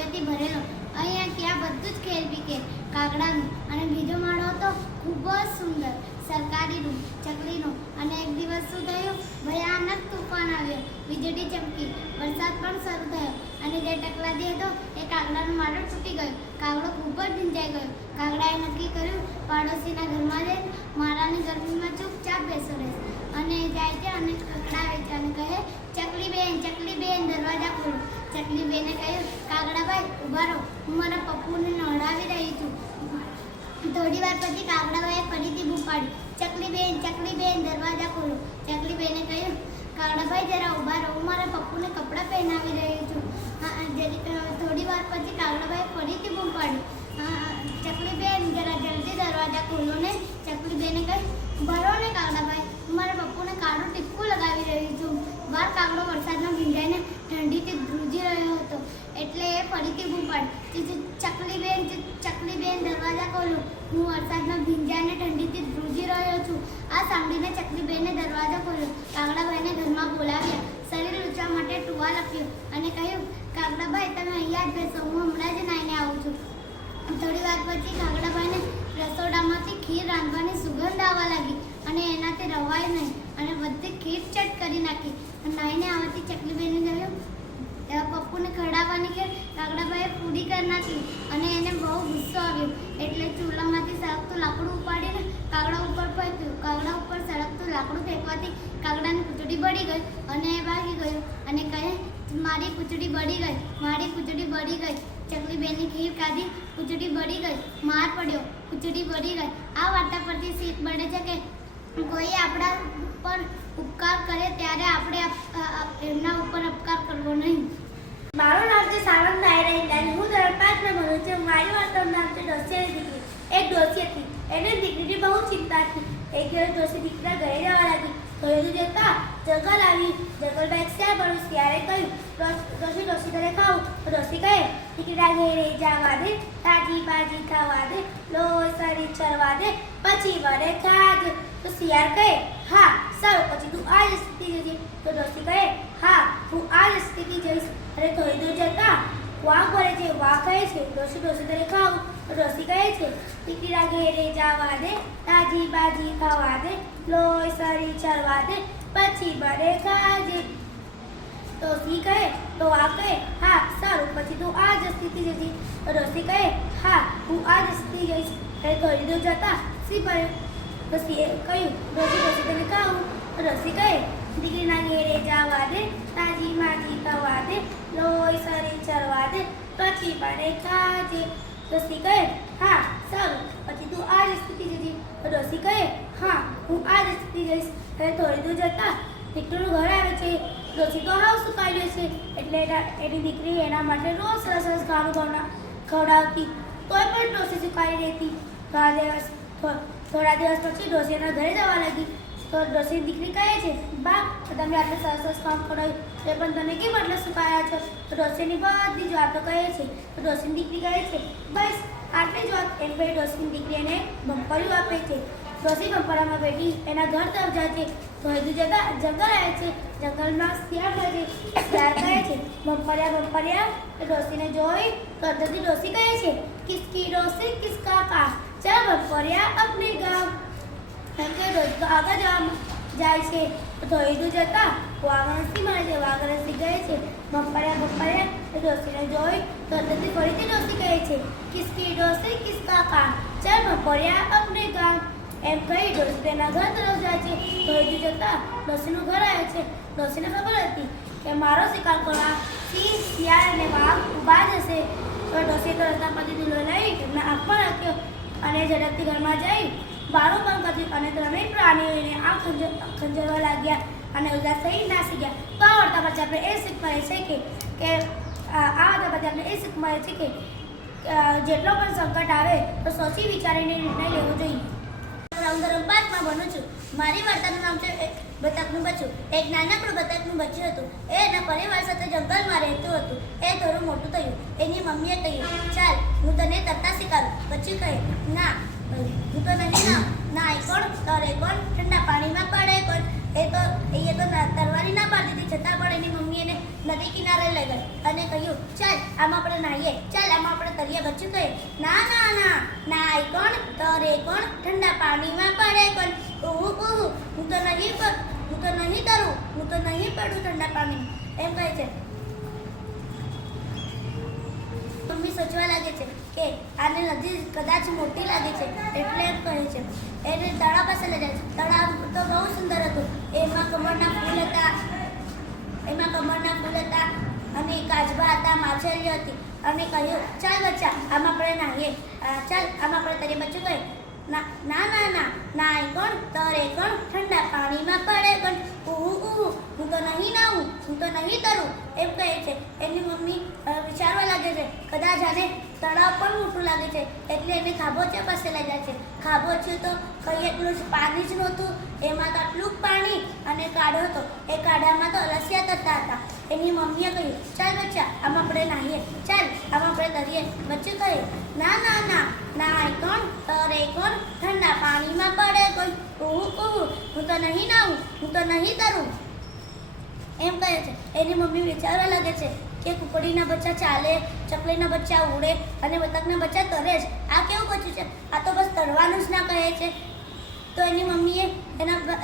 સળિયાથી ભરેલો. અહીંયા ત્યાં બધું જ ખેર બીખેર કાગડાનું. અને બીજો માળો હતો ખૂબ જ સુંદર સરકારી રૂમ ચકલીનો. અને એક દિવસ શું થયું, ભયાનક તોફાન આવ્યો, વીજળી ચમકી, વરસાદ પણ શરૂ થયો અને જે ટકલાદી હતો એ કાગડાનો માળો તૂટી ગયો. કાગડો ખૂબ જ ભીંજાઈ ગયો. કાગડાએ નક્કી કર્યું પાડોશીના ઘરમાં જઈને મારાની ગરમીમાં ચૂપચાપ બેસો રહેશે. અને જાય છે અને કકડાવે છે અને કહે, ચકલી બેન દરવાજા ખોલો. ચકલી બેને કહ્યું, કાગડાભાઈ ઊભા રહો, હું મારા પપ્પુને નવડાવી રહી છું. થોડી વાર પછી કાગડાભાઈએ ફરીથી બૂમ પાડી, ચકલી બેન દરવાજા ખોલો. ચકલી બેને કહ્યું, કાગડાભાઈ જરા ઊભા રહો, હું મારા પપ્પુને કપડાં પહેરાવી રહી છું. થોડી વાર પછી કાગડાભાઈએ ફરીથી બૂમ પાડી, ચકલી બેન જરા જલ્દી દરવાજા ખોલો ને. ચકલી બેને કહ્યું, ઊભા રહો ને કાગડાભાઈ, હું મારા પપ્પુને કાળું ટીપકું લગાવી રહી છું. વાર કાગડો વરસાદમાં ભીંજાઈને ઠંડીથી ધ્રુજી રહ્યો હતો એટલે એ ફરીથી બૂમ પાડી, ચકલી બેન દરવાજા ખોલો, હું વરસાદમાં ભીંજાઈને ઠંડીથી ધ્રુજી રહ્યો છું. આ સાંભળીને ચકલી બેને દરવાજો ખોલ્યો. કાગડાભાઈને ઘરમાં બોલાવ્યા, શરીર લૂછવા માટે ટુવાલ આપ્યું અને કહ્યું, કાગડાભાઈ તમે અહીંયા જ બેસો, હું હમણાં જ નાઈને આવું છું. થોડી વાર પછી કાગડાભાઈને રસોડામાંથી ખીર રાંધવાની સુગંધ આવવા લાગી અને એનાથી રવાય નહીં અને બધી ખીર ચટ કરી નાખી. નાઈને આવતી ચકલીબેને કહ્યું, પપ્પુને ખવડાવવાની કે કાગડાભાઈએ પૂરી કરી નાખી અને એને બહુ ગુસ્સો આવ્યો એટલે ચૂલામાંથી સળગતું લાકડું ઉપાડીને કાગડા ઉપર ફેંક્યું. કાગડા ઉપર સળગતું લાકડું ફેંકવાથી કાગડાની પૂંછડી બળી ગઈ અને એ ભાગી ગયો અને કહે, મારી પૂંછડી બળી ગઈ. ચકલીબેનની ખીર ખાધી, પૂંછડી બળી ગઈ, માર પડ્યો, પૂંછડી બળી ગઈ. આ વાર્તા પરથી શીખ મળે છે કે કોઈ આપણા ઉપર ઉપકાર કરે ત્યારે આપણે એમના ઉપર અપકાર કરવો નહીં. મારું નામ છે સાવંત નાયરા. હું ધોરણ 5 માં ભણું છું. મારી વાર્તાનું નામ છે ડોસીયાની દીકરી. એક ડોસી હતી, એને દીકરીની બહુ ચિંતા હતી. એક દિવસ ડોસી દીકરીના ઘરે જવા લાગી. થોડું જતા જંગલ આવી. જંગલમાં એક શિયાળ મળ્યું. શિયાળે કહ્યું, ડોસી તને ખાવું? તો ડોસી કહે, દીકરીના ઘરે જવા દે, તાજી બાજી ખાવા દે, લોહી શરીર ચરવા દે, પછી મને ખાજે. તો શિયાળ કહે, હા સારું, પછી તું આ જ સ્થિતિ જજે. તો ડોસી કહે, હા હું આ જ સ્થિતિ જઈશ. અને થોડી દૂર જતા વાઘ મળે છે. વાઘ કહે છે, ડોસી તને ખાવું? તો ડોસી કહે છે, દીકરીના ઘરે જવા દે, તાજી બાજી ખાવા દે, લોહી શરીર ચરવા દે, પછી મને ખાજે. ડોસી કહે, તો વાઘ કહે, હા સારું, પછી તું આ જ સ્થિતિ જજે. તો ડોસી કહે, હા હું આ જ સ્થિતિ જઈશ. અને થોડી દૂર જતા સિંહ મળ્યો. ડોસીએ કહ્યું, ડોસી તને ખાવું? તો ડોસી કહે, દીકરીના ઘરે જવા દે, તાજી માજી ખાવા દે, લોહી શરીર ચરવા દે, પછી મને ખાજે. ડોસી કહે, હા સારું, પછી તું આ જ સ્થિતિ જજે. તો ડોસી કહે, હા હું આ જ સ્થિતિ જઈશ. અને થોડી દૂર જતા દીકરીનું ઘર આવે છે. ડોસી તો હાવ સુકાઈ છે એટલે એની દીકરી એના માટે રોજ સરસ સરસ ખાવાનું ખવડાવતી, તોય પણ ડોસી સુકાઈ રહેતી. થોડા દિવસ પછી ડોસી એના ઘરે જવા લાગી. તો ડોસીની દીકરી કહે છે, બા તમે આટલું સરસ સરસ કામ કરાવ્યું તે પણ તમે કેમ આટલા સુકાયા છો? તો ડોસીની બધી જ વાતો કહે છે. તો ડોસીની દીકરી કહે છે, બસ આટલી જ વાત. એમ કહી ડોસીની દીકરી એને બમ્પરિયું આપે છે. ડોસી બમ્પરામાં બેઠી એના ઘર તરફ જાય છે. થોડી જતા જંગલ આવે છે. જંગલમાં શિયાળ મળે છે. શિયાળ કહે છે, બમ્પરિયા. ડોસીને જોઈ તો અંદરથી ડોસી કહે છે, કિસકી ડોસી કિસકા કા, ચાલ બમ્પરિયા અપને ગામ. એમ કે ડોસી આગળ જાય છે. થોડી દૂર જતા વાઘરસી મળે છે. વાઘરસી કહે છે, બમ્પરિયા. ડોસીને જોઈ તો અંદરથી ફરીથી ડોસી કહે છે, કિસકી ડોસી કિસકા કા, ચાલ બમ્પરિયા અપને ગામ. એમ કહી ડોસી તેના ઘર તરફ જાય છે. થોડી દૂર જતા ડોસીનું ઘર આવે છે. ડોસીને ખબર હતી કે મારો શિકાર કરવા સિંહ, શિયાળ અને વાઘ ઊભા જશે. તો ડોસીએ તો રસ્તા પરથી દૂલો લઈ એમના આંખમાં રાખ્યો અને ઝડપથી ઘરમાં જઈ બારું બંધ કર્યું અને ત્રણેય પ્રાણીઓને આંખ ખંજરવા લાગ્યા અને ઉદાસ થઈ નાસી ગયા. તો આ વાર્તા પછી આપણે એ શીખ મળે છે કે જેટલો પણ સંકટ આવે તો સોચી વિચારીને નિર્ણય લેવો જોઈએ. હું ધોરણ 5 માં ભણું છું. મારી વાર્તાનું નામ છે બતકનું બચ્ચું. એક નાનકડું બતકનું બચ્ચું હતું. એ એના પરિવાર સાથે જંગલમાં રહેતું હતું. એ થોડું મોટું થયું. એની મમ્મીએ કહ્યું, ચાલ હું તને તરતા શીખવાડું. બચ્ચું કહે, ના હું તો નહીં નાય કોણ, તરે કોણ, ઠંડા પાણીમાં પડે કોણ, એ તો તરવાની ના પાડતી હતી, છતાં પણ એની મમ્મી એને નદી કિનારે લઈ ગઈ અને કહ્યું ચાલ આમાં આપણે નાહીએ, ચાલ આમાં આપણે તરીએ. બચ્ચું કહે ના ના ના, નાય કોણ તરે કોણ, ઠંડા પાણીમાં પડે કોણ, હું તો નહીં તરું, હું તો નહીં પડું ઠંડા પાણીમાં, એમ કહે છે. મમ્મી સોચવા લાગે છે કે આને નદી કદાચ મોટી લાગે છે, એટલે એમ કહે છે. એને તળાવ પાસે લઈ જાય છે. તળાવ તો બહુ સુંદર હતું. એમાં કમળના ફૂલ હતા અને કાચબા હતા, માછલીઓ હતી. અને કહ્યું ચાલ બચ્ચા આમાં આપણે નાહીએ, ચાલ આમાં આપણે તરીએ. બચ્ચું કહે ના ના ના ના, નાય કોણ તરે કોણ, ઠંડા પાણીમાં પડે કોણ, હું તો નહીં નાહું, હું તો નહીં તરું, એમ કહે છે. એની મમ્મી વિચારવા લાગે છે કદાચ આને તળાવ પણ મોટું લાગે છે, એટલે એને ખાબોચિયા પાસે લઈ જાય છે. ખાબોચિયું તો કંઈ એટલું જ પાણી જ નહોતું, એમાં તો આટલું જ પાણી અને કાઢો હતો. એ કાઢામાં તો રસિયા તરતા હતા. એની મમ્મીએ કહ્યું ચાલ બચ્ચા આમાં આપણે નાહીએ, ચાલ આમાં આપણે તરીએ. બચ્ચું કહે ના ના ના, નાય કોણ તરે કોણ, ઠંડા પાણીમાં પડે કોણ, હું તો નહીં નાહું, હું તો નહીં તરું, એમ કહે છે. એની મમ્મી વિચારવા લાગે છે કે કુકડીના બચ્ચા ચાલે, ચકલીના બચ્ચા ઉડે અને બતકના બચ્ચા તરે જ. આ કેવું બચ્ચું છે? આ તો બસ તરવાનું જ ના કહે છે. તો એની મમ્મીએ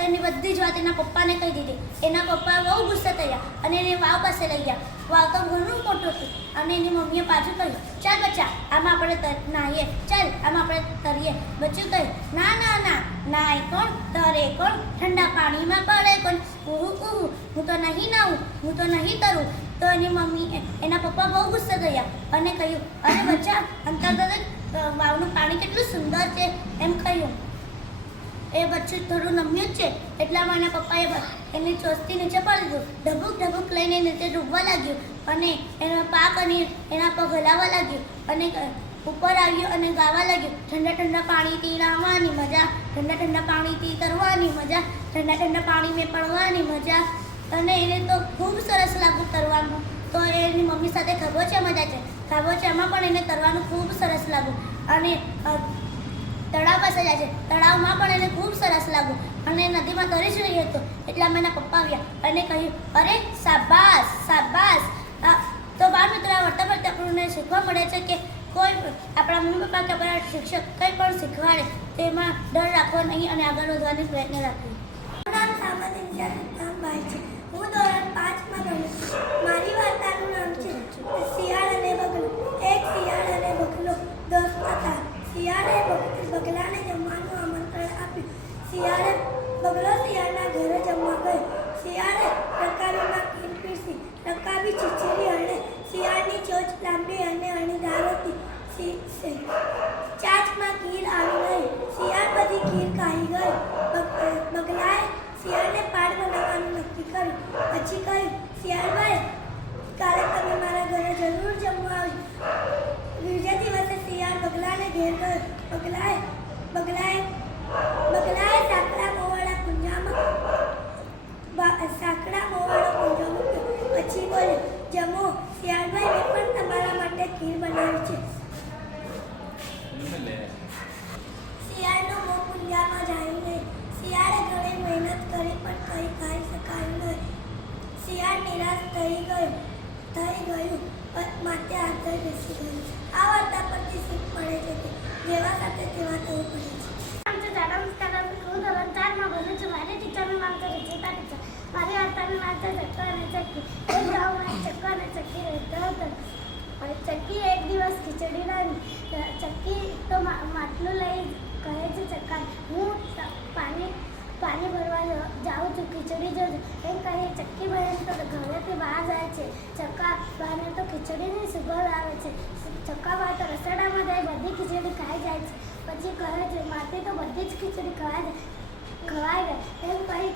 એની બધી જ વાત એના પપ્પાને કહી દીધી. એના પપ્પા બહુ ગુસ્સા થયા અને એને વાવ પાસે લઈ ગયા. વાવ તો ઘણું મોટું હતું અને એની મમ્મીએ પાછું કહ્યું ચાલ બચ્ચા આમાં આપણે નાહીએ, ચાલ આમાં આપણે તરીએ. બચ્ચું કહે ના ના ના, નાય કોણ તરે કોણ, ઠંડા પાણીમાં પડે કોણ, હું તો નહીં નાહું, હું તો નહીં તરું. તો એની મમ્મી એના પપ્પા બહુ ગુસ્સા થયા અને કહ્યું અરે બચ્ચા અંતર વાવનું પાણી કેટલું સુંદર છે, એમ કહ્યું. એ બચ્ચું થોડું નમ્યું જ છે, એટલામાં એના પપ્પાએ એની ચોસથી નીચે પાડી દીધું. ઢબુક ઢબુક લઈને નીચે ડૂબવા લાગ્યું અને એનો પાક અને એના પગ હલાવવા લાગ્યું અને ઉપર આવ્યું અને ગાવા લાગ્યું ઠંડા ઠંડા પાણીથી નાહવાની મજા, ઠંડા ઠંડા પાણીથી તરવાની મજા, ઠંડા ઠંડા પાણીમાં પડવાની મજા. અને એને તો ખૂબ સરસ લાગ્યું તરવાનું. તો એની મમ્મી સાથે ખાબોચિયામાં જાય છે. ખાબોચિયામાં પણ એને તરવાનું ખૂબ સરસ લાગ્યું અને તળાવ પાસે જાય છે. તળાવમાં પણ એને ખૂબ સરસ લાગ્યું અને નદીમાં તરી જ રહ્યો હતો. એટલામાં એના પપ્પા આવ્યા અને કહ્યું અરે શાબાશ શાબાશ. તો બાળ મિત્રો આ વર્તા પરથી આપણને શીખવા મળે છે કે કોઈ આપણા મમ્મી પપ્પા કે આપણા શિક્ષક કંઈ પણ શીખવાડે તેમાં ડર રાખવો નહીં અને આગળ વધવાની પ્રયત્ન રાખવો. નામ સામાન્ય છે. હું ધોરણ 5માં ભણું છું. મારી વાર્તાનું નામ છે શિયાળ અને બગલો. એક શિયાળ અને બગલો દોસ્ત હતા. શિયાળે બગલાને જમવાનું આમંત્રણ આપ્યું. શિયાળના ઘરે જમવા ગયો. શિયાળે રકાબીમાં ખીર પીરસી. રકાબી છીછરી અને શિયાળની ચોચ લાંબી અને અણીદાર હતી. ચાચમાં ખીર આવી ગઈ. શિયાળ બધી ખીર ખાઈ ગયો. બગલાએ શિયાળને પાડ બનાવવાનું નક્કી કર્યું. પછી કહ્યું શિયાળભાઈ કાલે તમે મારા ઘરે જરૂર જમવા આવજો. બીજા દિવસે શિયાળ બગલાને ઘેર ગયો. બગલાએ સાંકડા મોવાળા કુંજામાં પછી બોલ્યો જમો શિયાળભાઈ, મેં પણ તમારા માટે ખીર બનાવી છે. શિયાળનું મોં કુંજામાં જાય નહીં. શિયાળે ઘણી મહેનત કરી પણ કંઈ ખાઈ શકાયું નહીં. શિયાળ નિરાશ થઈ ગયું માટે આગળ બેસી ગયું. આ વાર્તા પરથી શીખ મળે છે કે જેવા સાથે તેવા થવું પડે છે. હું ધોરણ 4માં ભણું છું. મારી ટીચરનું નામ છે રુચિતા ટીચર. મારી વાર્તાનું નામ છે ચક્કો અને ચક્કી. એક ગામમાં ચક્કો અને ચક્કી રહેતા હતા. ચક્કી એક દિવસ ખીચડી રાંધી. ચક્કી તો માટલું લઈ કહે છે ચક્કા હું પાણી ભરવા જાઉં છું, ખીચડી જોજો એમ કહી ચક્કી બહેન તો ઘરેથી બહાર જાય છે. ચક્કા બહેને તો ખીચડીની સુગંધ આવે છે. ચક્કા બા તો રસોડામાં જાય બધી ખીચડી ખાઈ જાય છે. પછી કહે છે માથી તો બધી જ ખીચડી ખવાઈ ગઈ એમ કહી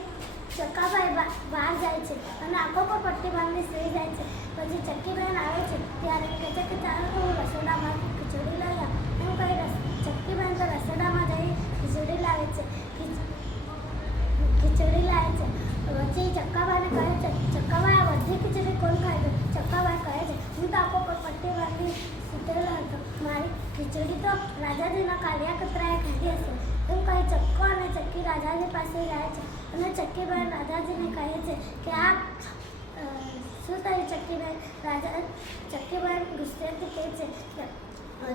ચક્કાભાઈ બહાર જાય છે અને આંખો પર પટ્ટી બાંધી સુઈ જાય છે. પછી ચક્કી બહેન આવે છે ત્યારે કહે છે કે ચાલો તો હું રસોડામાંથી ખીચડી લઈ આવું એમ કહી ચક્કી બહેન તો રસોડામાં જઈ ખીચડી લાવે છે. પછી ચક્કાભાઈને કહે છે ચક્કાભાઈ આ બધી ખીચડી કોણ ખાય છે? ચક્કાભાઈ કહે છે હું તો આંખો પર પટ્ટી બાંધી સૂતેલો હતો. મારી ખીચડી તો રાજાજીના કાલિયા કતરાએ ખાધી હશે એમ કહી ચક્કો અને ચક્કી રાજાજી પાસે જાય છે. અને ચક્કીબેન રાજાજીને કહે છે કે આ શું થયું ચક્કીબેન? ચક્કીબેન ગુસ્સેથી કહે છે કે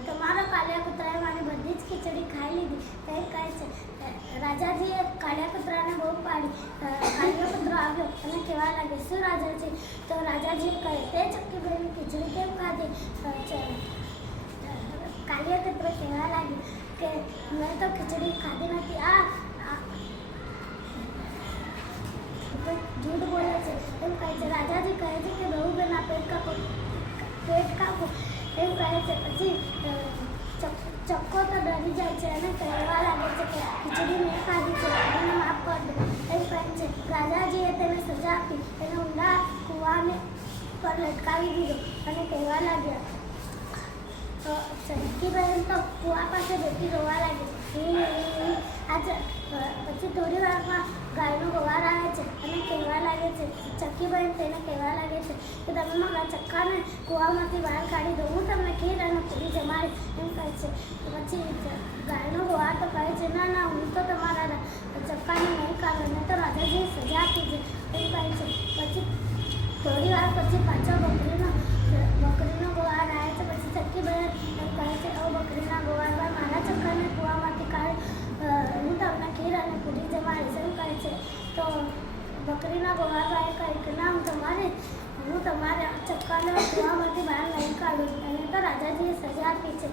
તમારા કાલિયા કૂતરાએ મારી બધી જ ખીચડી ખાઈ લીધી. તે કહે છે રાજાજીએ કાલિયા કૂતરાને બહુ પાડી. કાલિયો કૂતરો આવ્યો અને કહેવા લાગે, શું રાજાજી? તો રાજાજીએ કહે, તે ચક્કીબેનની ખીચડી કેમ ખાધી? કાલિયો કૂતરો કહેવા લાગ્યો કે મેં તો ખીચડી ખાધી નથી. આ જૂઠ બોલે છે એમ કહે છે. રાજાજી કહે છે કે બહુબેન આ પેટ કાપો એમ કહે છે. પછી ચક્કો તો ડરી જાય છે અને કહેવા લાગે છે કે ખીચડી મેં ખાધી છે, મને માફ કર દો એમ કહે છે. રાજાજીએ તેને સજા આપી. તેને ઊંડા કૂવાને પર લટકાવી દીધો અને કહેવા લાગ્યા. તો ચક્કીબેન તો કૂવા પાસે બેઠી રોવા લાગી. પછી થોડી વારમાં ગાયનો ગોવાર આવે છે અને કહેવા લાગે છે. ચક્કીબેન તેને કહેવા લાગે છે કે તમે મારા ચક્કાને કૂવામાંથી બહાર કાઢી દો, હું તમને ખીર અને પૂરી જમાડીશ એમ કહે છે. પછી ગાયનો ગોવાર તો કહે છે, ના ના, હું તો તમારા ચક્કાને નહીં કાઢું, મેં તો રાજાજીએ સજા આપી છે એમ કહે છે. પછી થોડી વાર પછી પાછો બકરીનો ગોવાર આવે છે. પછી ચક્કીબેન એમ કહે છે, બકરીના ગોવારમાં મારા ચક્કાને કૂવામાંથી કાઢ, હું તમને ખીર અને પૂરી જમાડીશ એમ કહે છે. તો બકરીના ગોવારભાઈ કહે કે ના, હું તમારે ચક્કાને કૂવામાંથી બહાર નહીં કાઢું, એને તો રાજાજીએ સજા આપી છે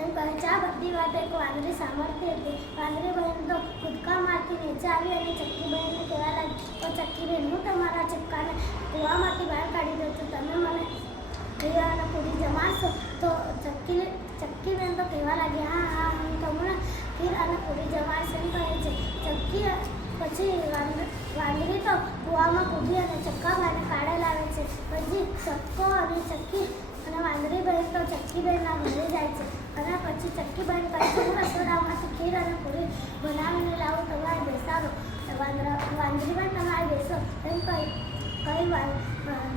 એમ કહે છે. આ બધી વાત એક વાંદરી સાંભળતી હતી. વાંદરી બહેન તો કૂદકા મારથી નીચે આવી અને ચક્કીબેનને કહેવા લાગી, તો ચક્કીબેન, હું તમારા ચક્કાને કૂવામાંથી બહાર કાઢી દઉં છું, તમે મને ખીર અને પૂરી જમાડશો? તો ચક્કીબેન તો કહેવા લાગી, હા, હું તમને ખીર અને પૂરી જમાડીશ એમ કહે છે. પછી વાંદરી તો કૂવામાં કૂદી અને ચક્કાભાઈને કાઢે લાવે છે. પછી ચક્કો અને ચક્કી અને વાંદરી બહેન તો ચક્કીબેનના ઘરે જાય છે અને પછી ચક્કીબેન કહે છે, હું રસોડામાંથી ખીર અને પૂરી બનાવીને લાવું, તમારે બેસાડો. વાંદરીબેન તમારે બેસો એમ કહી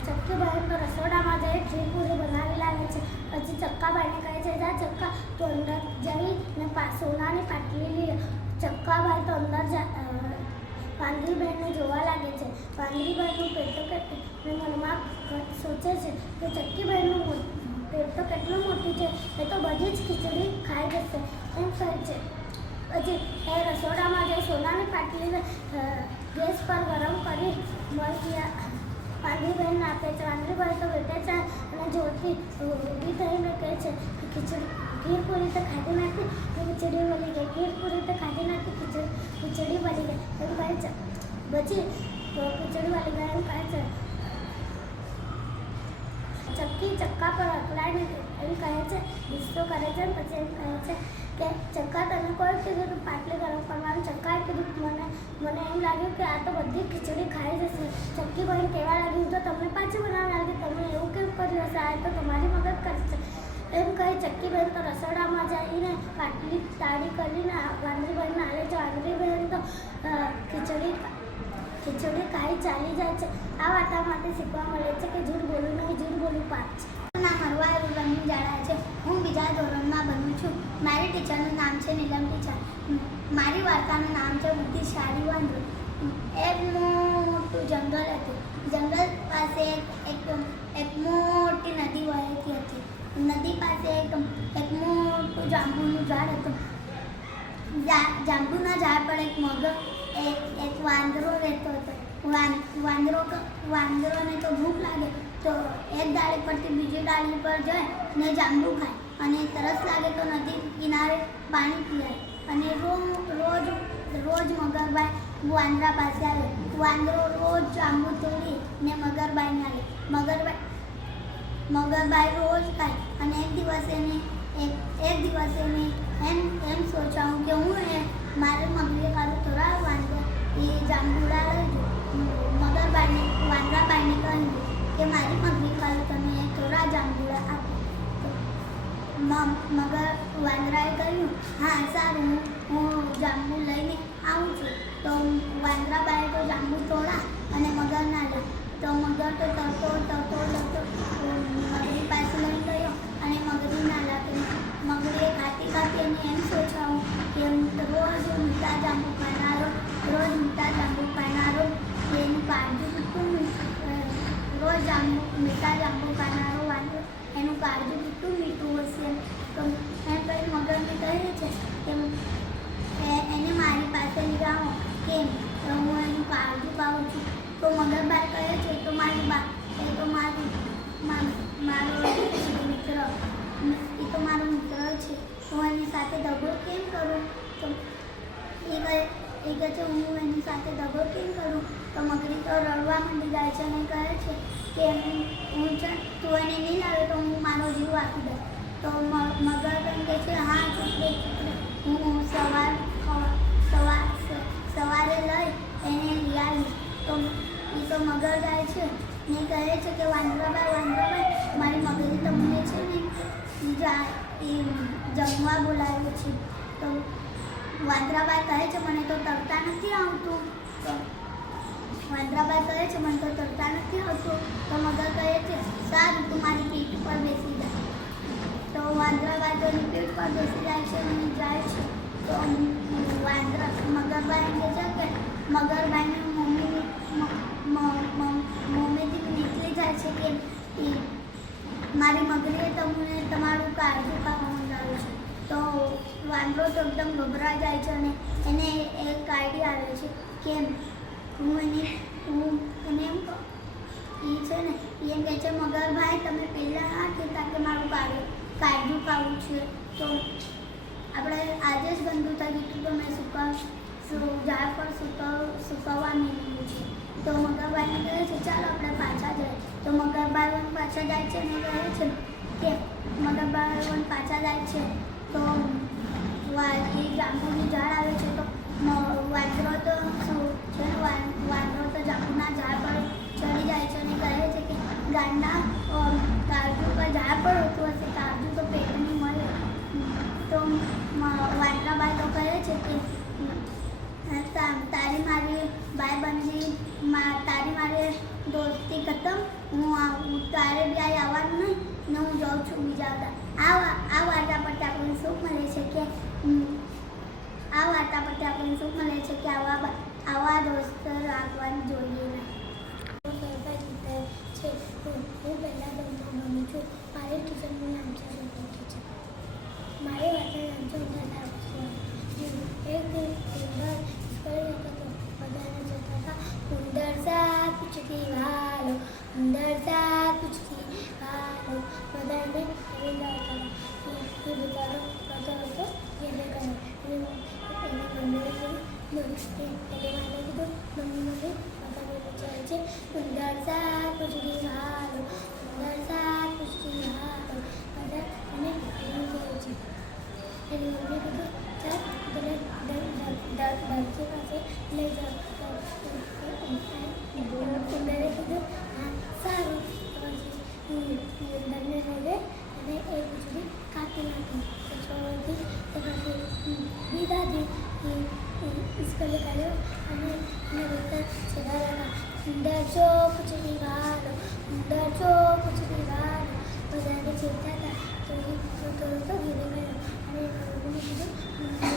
ચક્કીબેન તો રસોડામાં જઈ ખીર પૂરી બનાવી લાવે છે. પછી ચક્કાબાઈને કહે છે, જા ચક્કા, તો અંદર જઈને સોનાની પાટલી લઈ. ચક્કાબાઈ તો અંદર વાંદરીબેનને જોવા લાગે છે. વાંદરીબેનનું પેટ તો મનમાં સોચે છે કે ચક્કીબેનનું પેટ તો કેટલું મોટું છે, એ તો બધી જ ખીચડી ખાઈ જશે એમ કહે છે. પછી એ રસોડામાં જઈ સોનાની પાટલીને ગેસ પર ગરમ કરી વાંદરીબેનને આપે છે. વાંદરીબેન તો બેઠે છે અને જોરથી ઊભી થઈને કહે છે કે ખીર પૂરી તો ખાધી નથી, ખીચડી બની ગઈ, ખીર પૂરી તો ખાધી નથી, ખીચડી બની ગઈ એમ કહે છે. પછી ખીચડી વાળી ગાય એમ કહે છે, ચક્કી ચક્કા પર અકળાઈને એમ કહે છે, ગુસ્સો કરે છે. પછી એમ કહે છે કે ચક્કા, તને કોઈ કીધું પાટલી ગરમ કરવાનું? ચક્કાએ કીધું, મને એમ લાગ્યું કે આ તો બધી ખીચડી ખાઈ જશે. ચક્કીબાઈ કહેવા લાગી, હું તો તમને પાછી બનાવવા લાગી, તમે એવું કેમ કર્યું હશે? આ તો તમારી મદદ કરશે એમ કહી ચક્કીબેન તો રસોડામાં જઈને પાટલી તાળી કરીને વાંદરીબેનને આલે છે. વાંદરીબેન તો ખીચડી ખાઈ ચાલી જાય છે. આ વાર્તામાંથી શીખવા મળે છે કે જૂઠ બોલવું નહીં, જૂઠ બોલવું પાપ છે. નામ હરવા રમીન જાડા છે. હું બીજા ધોરણમાં ભણું છું. મારી ટીચરનું નામ છે નીલમ ટીચર. મારી વાર્તાનું નામ છે બુદ્ધિશાળી વાંદરો. એક મોટું જંગલ હતું. જંગલ પાસે એક મોટી નદી વહેતી હતી. નદી પાસે એક મોટું જાંબુનું ઝાડ હતું. જાંબુના ઝાડ પર એક વાંદરો રહેતો હતો. વાંદરોને તો ભૂખ લાગે તો એક ડાળી પરથી બીજી ડાળી પર જાય ને જાંબુ ખાય, અને તરસ લાગે તો નદી કિનારે પાણી પીવાય. અને રોજ મગરભાઈ વાંદરા પાસે આવે. વાંદરો રોજ જાંબુ તોડી ને મગરભાઈને આવે. મગરભાઈ રોજ ખાય. અને એક દિવસ એને એમ સોચાવું કે હું મારે મગરી કાઢું થોડા વાંદરા એ જાંબુડા લઈ વાંદરાબાઈને કહ્યું કે મારી મગરી કાઢું તમે થોડા જાંબુડા આપો. વાંદરાએ કહ્યું, હા સારું, હું જાંબુ લઈને આવું છું. તો વાંદરાબાએ તો જાંબુ તોડા અને મગર ના લે. તો મગર તો તરતો મગરી પાસે લઈ ગયો અને મગરી ના લાગે. મગરીએ ખાતી એને એમ સોચાવું કે રોજ મીઠા જાંબુ ખાનારો રોજ મીઠા જાંબુ ખાય કાળજું કેટલું મીઠું હશે. તો એમ કરી મગરને કહે છે કે એને મારી પાસે લઈ આવો. કેમ? તો હું એનું કાળજું પાઉં છું. તો મગરબાઈ કહે છે તો મારી એ તો મારો મિત્ર, એ તો મારો મિત્ર છે. હું એની સાથે દગો કેમ કરું? તો એ કહે છે હું એની સાથે દગો કેમ કરું? તો મગરી તો રડવા માંડી જાય છે અને કહે છે કે હું તું એને નહીં લાવે તો હું મારો જીવ આપી દઉં. તો મગર કહે છે હા ચૂપડે હું સવારે લઈ એને લઈ આવીશ. તો એ તો મગર જાય છે ને કહે છે કે વાંદરાભાઈ મારી મગરી તમને છે ને એ જમવા બોલાવ્યો છે. તો વાંદરાભાઈ કહે છે મને તો તરતા નથી આવતું. તો વાંદરાભાઈ કહે છે મને તો તરતા નથી આવતું. તો મગર કહે છે સારું તું મારી પીઠ પર બેસી જાય. તો વાંદરાભાઈ તો એની પીઠ પર બેસી જાય છે અને જાય છે. તો મગરભાઈ કહે છે કે મગરભાઈની મમ્મીથી નીકળી જાય છે કે મારી મગરીએ તમને તમારું કાળજું ખાવા મંગાવ્યું છે. તો વાંદરો તો એકદમ ગભરાઈ જાય છે અને એને એક આઈડિયા આવે છે કે હું એને એમ એ છે ને એમ કહે છે મગરભાઈ તમે પહેલાં ના કહેતા કે મારું કાળજું ખાવું છે. તો આપણે આજે જ ગંદુ થઈ ગયું તો મેં ઝાડ પર સુકવવા મેળવ્યું છે. તો મગરભાઈને કહે છે ચાલો આપણે પાછા જઈએ. તો મગરભાઈ પાછા જાય છે અને કહે છે કે મગરભાઈ પાછા જાય છે. તો એ જાંબુનું ઝાડ આવે છે. તો વાંદરો તો જાંબુના ઝાડ પર ચડી જાય છે અને કહે છે કે ગાંડા કાળજું પર ઝાડ પર હોતું હશે, કાળજું તો પેટની મળે. તો વાંદરાબાઈ તો કહે છે કે તારી મારી ભાઈબંધી તારી મારી દોસ્તી ખતમ. હું તારે બી આવવાનું નહીં ને હું જાઉં છું બીજા બધા. આ વાર્તા પરથી આપણને શું મળે છે કે આવા દોસ્ત રાખવાની જોઈએ નહીં. હું પહેલાં ધોરણમાં ભણું છું. મારી ટ્યુશનનું નામ છે ટીચર. મારી વાર્તાનું નામ છે ઉંદર. એક દિવસ ઉંદર સ્કૂલે જતો હતો. બધાને જતા હતા ઉંદર સા પૂછતી હાલો, ઉંદર સા પૂછતી હાલો. બધાને એવી જતા હતા. એ બિચારો રોતો રોતો ઘેરે ગયો. એને મમ્મીને કીધું મમ્મી બધાને પૂછાય છે ઉંદર સા પૂછતી હાલો, ઉંદર સા પૂછતી હાલો. બધા એને એમ કહે છે. એની મમ્મી કીધું ચાલ તને દરજી પાસે લઈ જાઓ. ઉંદરે કીધું હા સારું. પછી ઉંદરને લઈ ગઈ અને એ પૂછડી કાપી નાખી. છોડથી તો પછી બીજાથી સ્કૂલે કાઢ્યો અને એને બધા સીધા લગા ઉંદર ચો પૂછડી વાળો, ઉંદર ચો પૂછડી વાળો. બધાને ચીરતા હતા. તો એ રોતો રોતો ઘેરે ગયો અને મમ્મીને કીધું